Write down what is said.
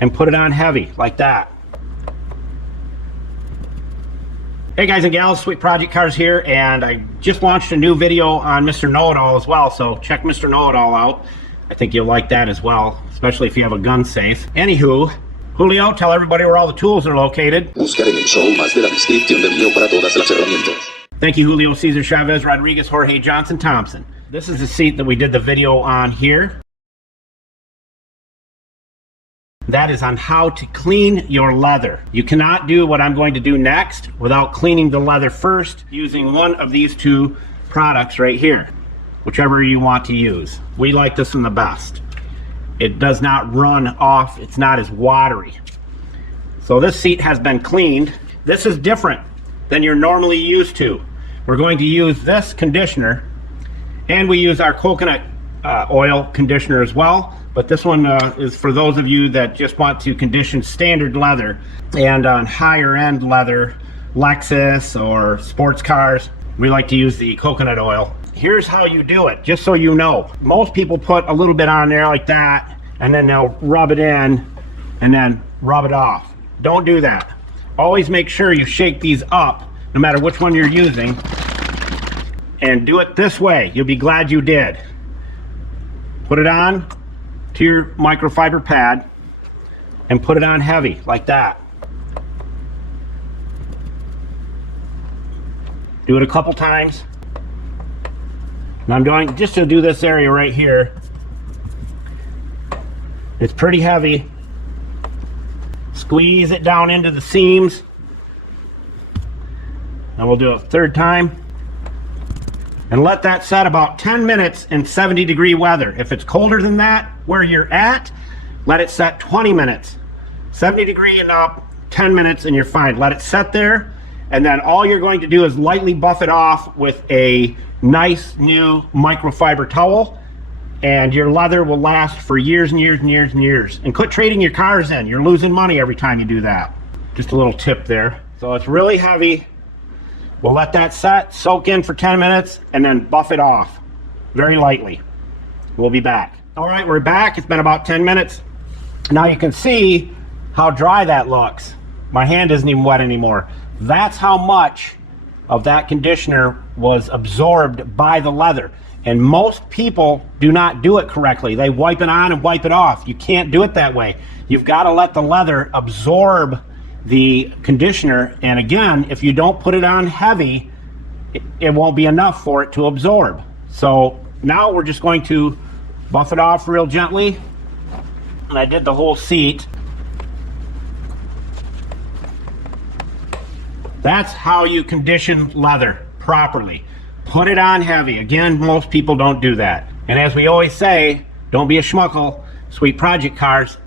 and put it on heavy like that. Hey guys and gals, Sweet Project Cars here, and I just launched a new video on Mr. Know-It-All as well, so check Mr. Know-It-All out. I think you'll like that as well, especially if you have a gun safe. Anywho, Julio, tell everybody where all the tools are located. Buscar en el show más de la descripción del video para todas las herramientas. Thank you, Julio, Cesar, Chavez, Rodriguez, Jorge, Johnson, Thompson. This is the seat that we did the video on here. That is on how to clean your leather. You cannot do what I'm going to do next without cleaning the leather first using one of these two products right here, whichever you want to use. We like this one the best. It does not run off, it's not as watery. So this seat has been cleaned. This is different than you're normally used to. We're going to use this conditioner, and we use our coconut oil conditioner as well. But this one is for those of you that just want to condition standard leather, and on higher end leather, Lexus or sports cars, we like to use the coconut oil. Here's how you do it, just so you know. Most people put a little bit on there like that, and then they'll rub it in and then rub it off. Don't do that. Always make sure you shake these up, no matter which one you're using, and do it this way. You'll be glad you did. Put it on to your microfiber pad and put it on heavy like that. Do it a couple times. And I'm doing just to do this area right here. It's pretty heavy. Squeeze it down into the seams. And we'll do it a third time. And let that set about 10 minutes in 70-degree weather. If it's colder than that, where you're at, let it set 20 minutes. 70-degree and up, 10 minutes, and you're fine. Let it set there, and then all you're going to do is lightly buff it off with a nice new microfiber towel, and your leather will last for years and years and years and years. And quit trading your cars in. You're losing money every time you do that. Just a little tip there. So it's really heavy. We'll let that set, soak in for 10 minutes, and then buff it off very lightly. We'll be back. All right, we're back. It's been about 10 minutes. Now you can see how dry that looks. My hand isn't even wet anymore. That's how much of that conditioner was absorbed by the leather. And most people do not do it correctly. They wipe it on and wipe it off. You can't do it that way. You've got to let the leather absorb the conditioner, and again, if you don't put it on heavy, it won't be enough for it to absorb. So now we're just going to buff it off real gently, and I did the whole seat. That's how you condition leather properly. Put it on heavy. Again, most people don't do that. And as we always say, don't be a schmuckle. Sweet Project Cars,